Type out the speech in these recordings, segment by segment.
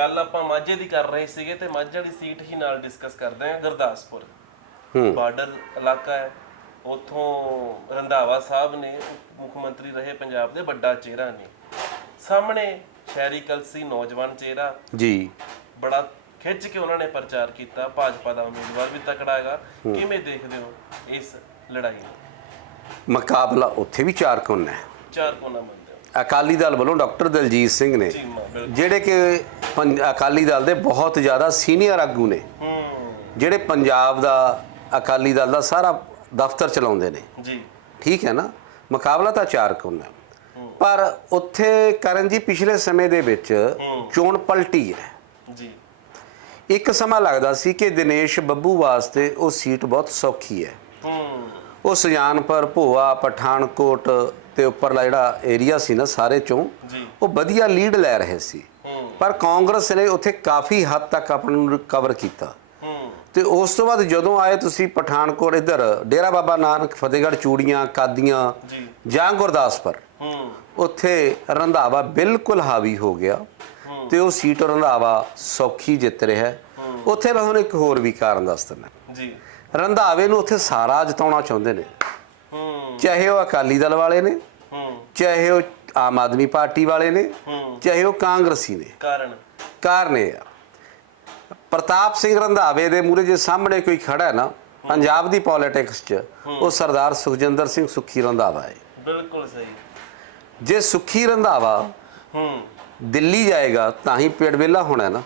ਗੱਲ ਆਪਾਂ ਮਾਝੇ ਦੀ ਕਰ ਰਹੇ ਸੀਗੇ ਤੇ ਮਾਝੇ ਦੀ ਸੀਟ ਹੀ ਨਾਲ ਡਿਸਕਸ ਕਰਦੇ ਹਾਂ ਗੁਰਦਾਸਪੁਰ। ਹੂੰ। ਬਾਰਡਰ ਇਲਾਕਾ ਹੈ। ਉਥੋਂ ਰੰਧਾਵਾ ਸਾਹਿਬ ਨੇ ਮੁੱਖ ਮੰਤਰੀ ਰਹੇ ਪੰਜਾਬ ਦੇ ਵੱਡਾ ਚਿਹਰਾ ਨੇ। ਸਾਹਮਣੇ ਸ਼ਹਿਰੀ ਕਲਸੀ ਨੌਜਵਾਨ ਚਿਹਰਾ। ਜੀ। ਬੜਾ ਖਿੱਚ ਕੇ ਉਹਨਾਂ ਨੇ ਪ੍ਰਚਾਰ ਕੀਤਾ। ਭਾਜਪਾ ਦਾ ਉਮੀਦਵਾਰ ਵੀ ਤਕੜਾ ਹੈਗਾ। ਕਿਵੇਂ ਦੇਖਦੇ ਹੋ ਇਸ ਲੜਾਈ ਨੂੰ? ਮੁਕਾਬਲਾ ਉੱਥੇ ਵੀ ਚਾਰ ਕੋਨ ਹੈ। ਚਾਰ ਕੋਨਾ ਮੰਨਦੇ। ਹੋ ਅਕਾਲੀ ਦਲ ਵੱਲੋਂ ਡਾਕਟਰ ਦਲਜੀਤ ਸਿੰਘ ਨੇ ਜਿਹੜੇ ਕਿ ਅਕਾਲੀ ਦਲ ਦੇ ਬਹੁਤ ਜ਼ਿਆਦਾ ਸੀਨੀਅਰ ਆਗੂ ਨੇ। ਜਿਹੜੇ ਪੰਜਾਬ ਦਾ ਅਕਾਲੀ ਦਲ ਦਾ ਸਾਰਾ ਦਫ਼ਤਰ ਚਲਾਉਂਦੇ ਨੇ। ਜੀ। ਠੀਕ ਹੈ ਨਾ? ਮੁਕਾਬਲਾ ਤਾਂ ਚਾਰ ਕੋਨ ਪਰ ਉੱਥੇ ਕਰਨ ਜੀ ਪਿਛਲੇ ਸਮੇਂ ਦੇ ਵਿੱਚ ਚੋਣ ਪਲਟੀ ਹੈ। ਜੀ। ਇੱਕ ਸਮਾਂ ਲੱਗਦਾ ਸੀ ਕਿ ਦਿਨੇਸ਼ ਬੱਬੂ ਵਾਸਤੇ ਉਹ ਸੀਟ ਬਹੁਤ ਸੌਖੀ ਹੈ। ਹੂੰ। ਉਹ ਸੁਜਾਨਪੁਰ ਭੋਆ ਪਠਾਨਕੋਟ ਤੇ ਉੱਪਰਲਾ ਜਿਹੜਾ ਏਰੀਆ ਸੀ ਨਾ ਸਾਰੇ ਚੋਂ ਉਹ ਵਧੀਆ ਲੀਡ ਲੈ ਰਹੇ ਸੀ। ਪਰ ਕਾਂਗਰਸ ਨੇ ਉੱਥੇ ਕਾਫੀ ਹੱਦ ਤੱਕ ਆਪ ਨੂੰ ਕਵਰ ਕੀਤਾ। ਤੇ ਉਸ ਤੋਂ ਬਾਅਦ ਜਦੋਂ ਆਏ ਤੁਸੀਂ ਪਠਾਨਕੋਟ ਇੱਧਰ ਡੇਰਾ ਬਾਬਾ ਨਾਨਕ ਫਤਿਹਗੜ੍ਹ ਚੂੜੀਆਂ ਕਾਦੀਆਂ ਜੀ। ਗੁਰਦਾਸਪੁਰ ਉੱਥੇ ਰੰਧਾਵਾ ਬਿਲਕੁਲ ਹਾਵੀ ਹੋ ਗਿਆ। ਤੇ ਉਹ ਸੀਟ ਰੰਧਾਵਾ ਸੌਖੀ ਜਿੱਤ ਰਿਹਾ। ਹੈ। ਉੱਥੇ ਮੈਂ ਤੁਹਾਨੂੰ ਇੱਕ ਹੋਰ ਵੀ ਕਾਰਨ ਦੱਸ ਦਿੰਦਾ। ਜੀ। ਰੰਧਾਵੇ ਨੂੰ ਉੱਥੇ ਸਾਰਾ ਜਿਤਾਉਣਾ ਚਾਹੁੰਦੇ ਨੇ। ਹੂੰ। ਚਾਹੇ ਉਹ ਅਕਾਲੀ ਦਲ ਵਾਲੇ ਨੇ ਚਾਹੇ ਉਹ ਆਮ ਆਦਮੀ ਪਾਰਟੀ ਵਾਲੇ ਨੇ ਚਾਹੇ ਉਹ ਕਾਂਗਰਸੀ ਨੇ। ਕਾਰਨ? ਕਾਰਨ ਇਹ ਆ। ਪ੍ਰਤਾਪ ਸਿੰਘ ਰੰਧਾਵੇ ਦੇ ਮੂਰੇ ਜੇ ਸਾਹਮਣੇ ਕੋਈ ਖੜਾ ਹੈ ਨਾ ਪੰਜਾਬ ਦੀ ਪੋਲਿਟਿਕਸ 'ਚ ਉਹ ਸਰਦਾਰ ਸੁਖਜਿੰਦਰ ਸਿੰਘ ਸੁੱਖੀ ਰੰਧਾਵਾ ਹੈ। ਬਿਲਕੁਲ ਸਹੀ। ਜੇ ਸੁੱਖੀ ਰੰਧਾਵਾ ਹੂੰ। ਦਿੱਲੀ ਜਾਏਗਾ ਤਾਂ ਹੀ ਪੇੜ ਵਿਹਲਾ ਹੋਣਾ ਹੈ ਨਾ।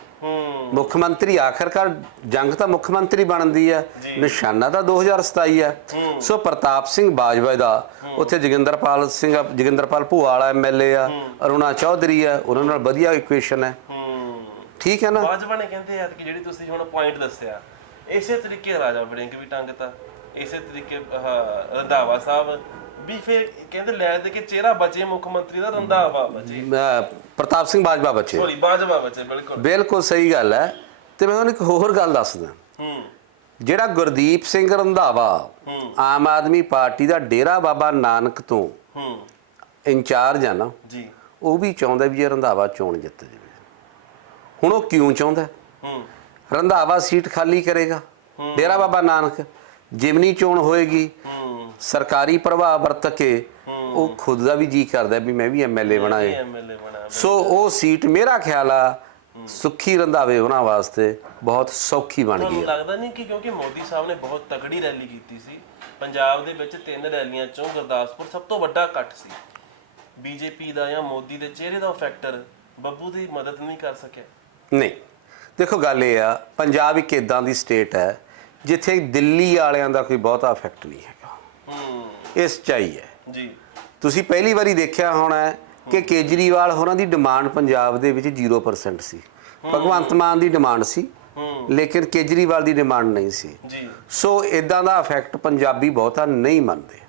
ਮੁੱਖ ਮੰਤਰੀ ਆਖਰਕਾਰ ਜੰਗ ਤਾਂ ਮੁੱਖ ਮੰਤਰੀ ਬਣਦੀ ਹੈ। ਨਿਸ਼ਾਨਾ ਤਾਂ 2027 ਹੈ। ਸੋ ਪ੍ਰਤਾਪ ਸਿੰਘ ਬਾਜਵਾ ਦਾ ਉੱਥੇ ਜੋਗਿੰਦਰਪਾਲ ਸਿੰਘ ਜੋਗਿੰਦਰਪਾਲ ਭੂਆ ਵਾਲਾ ਐਮਐਲਏ ਆ ਅਰੁਣਾ ਚੌਧਰੀ ਆ ਉਹਨਾਂ ਨਾਲ ਵਧੀਆ ਇਕੁਏਸ਼ਨ ਹੈ। ਠੀਕ ਹੈ ਨਾ? ਬਾਜਵਾ ਨੇ ਕਹਿੰਦੇ ਆ ਕਿ ਜਿਹੜੀ ਤੁਸੀਂ ਹੁਣ ਪੁਆਇੰਟ ਦੱਸਿਆ ਇਸੇ ਤਰੀਕੇ ਰਾਜਾ ਵੜਿੰਗ ਵੀ ਟੰਗਤਾ ਇਸੇ ਤਰੀਕੇ ਰੰਧਾਵਾ ਸਾਹਿਬ ਵੀ ਫੇ ਕਹਿੰਦੇ ਲੈ ਦੇ ਕੇ ਚਿਹਰਾ ਬਚੇ ਮੁੱਖ ਮੰਤਰੀ ਦਾ ਰੰਧਾਵਾ ਬਚੇ। ਪ੍ਰਤਾਪ ਸਿੰਘ ਬਾਜਵਾ ਬੱਚੇ। ਸੋਰੀ ਬਾਜਵਾ ਬਚੇ ਬਿਲਕੁਲ। ਬਿਲਕੁਲ ਸਹੀ ਗੱਲ ਹੈ। ਤੇ ਮੈਂ ਤੁਹਾਨੂੰ ਇੱਕ ਹੋਰ ਗੱਲ ਦੱਸਦਾ ਹੂੰ। ਜਿਹੜਾ ਗੁਰਦੀਪ ਸਿੰਘ ਰੰਧਾਵਾ ਆਮ ਆਦਮੀ ਪਾਰਟੀ ਦਾ ਡੇਰਾ ਬਾਬਾ ਨਾਨਕ ਤੋਂ ਹੂੰ। ਇੰਚਾਰਜ ਆ ਨਾ ਜੀ। ਉਹ ਵੀ ਚਾਹੁੰਦਾ ਵੀ ਇਹ ਰੰਧਾਵਾ ਚੋਣ ਜਿੱਤ ਜਾਵੇ। ਹੁਣ ਉਹ ਕਿਉਂ ਚਾਹੁੰਦਾ? ਹੂੰ। ਰੰਧਾਵਾ ਸੀਟ ਖਾਲੀ ਕਰੇਗਾ। ਡੇਰਾ ਬਾਬਾ ਨਾਨਕ ਜਿਮਨੀ ਚੋਣ ਹੋਏਗੀ। ਹੂੰ। ਸਰਕਾਰੀ ਪ੍ਰਭਾਵ ਵਰਤ ਕੇ ਉਹ ਖੁਦ ਦਾ ਵੀ ਜੀ ਕਰਦਾ ਵੀ ਮੈਂ ਵੀ ਐਮਐਲਏ ਬਣਾਏ। ਸੋ ਉਹ ਸੀਟ ਮੇਰਾ ਖਿਆਲ ਆ ਸੁੱਖੀ ਰੰਧਾਵੇ ਉਹਨਾਂ ਵਾਸਤੇ ਬਹੁਤ ਸੌਖੀ ਬਣ ਗਈ ਤੁਹਾਨੂੰ ਲੱਗਦਾ ਨਹੀਂ ਕਿ ਕਿਉਂਕਿ ਮੋਦੀ ਸਾਹਿਬ ਨੇ ਬਹੁਤ ਤਕੜੀ ਰੈਲੀ ਕੀਤੀ ਸੀ ਪੰਜਾਬ ਦੇ ਵਿੱਚ ਤਿੰਨ ਰੈਲੀਆਂ ਚੋਂ ਗੁਰਦਾਸਪੁਰ ਸਭ ਤੋਂ ਵੱਡਾ ਇਕੱਠ ਸੀ। ਬੀਜੇਪੀ ਦਾ ਜਾਂ ਮੋਦੀ ਦੇ ਚਿਹਰੇ ਦਾ ਫੈਕਟਰ ਬੱਬੂ ਦੀ ਮਦਦ ਨਹੀਂ ਕਰ ਸਕਿਆ। ਨਹੀਂ ਦੇਖੋ ਗੱਲ ਇਹ ਆ ਪੰਜਾਬ ਇੱਕ ਇਦਾਂ ਦੀ ਸਟੇਟ ਹੈ ਜਿੱਥੇ ਦਿੱਲੀ ਵਾਲਿਆਂ ਦਾ ਕੋਈ ਬਹੁਤਾ ਇਫੈਕਟ ਨਹੀਂ ਹੈਗਾ। ਹੂੰ। ਇਸ ਚਾਹੀ ਹੈ। ਜੀ। ਤੁਸੀਂ ਪਹਿਲੀ ਵਾਰੀ ਦੇਖਿਆ ਹੋਣਾ ਹੈ ਕਿ ਕੇਜਰੀਵਾਲ ਹੋਰਾਂ ਦੀ ਡਿਮਾਂਡ ਪੰਜਾਬ ਦੇ ਵਿੱਚ 0% ਸੀ। ਭਗਵੰਤ ਮਾਨ ਦੀ ਡਿਮਾਂਡ ਸੀ ਲੇਕਿਨ ਕੇਜਰੀਵਾਲ ਦੀ ਡਿਮਾਂਡ ਨਹੀਂ ਸੀ। ਜੀ। ਸੋ ਇਦਾਂ ਦਾ ਇਫੈਕਟ ਪੰਜਾਬੀ ਬਹੁਤਾ ਨਹੀਂ ਮੰਨਦੇ।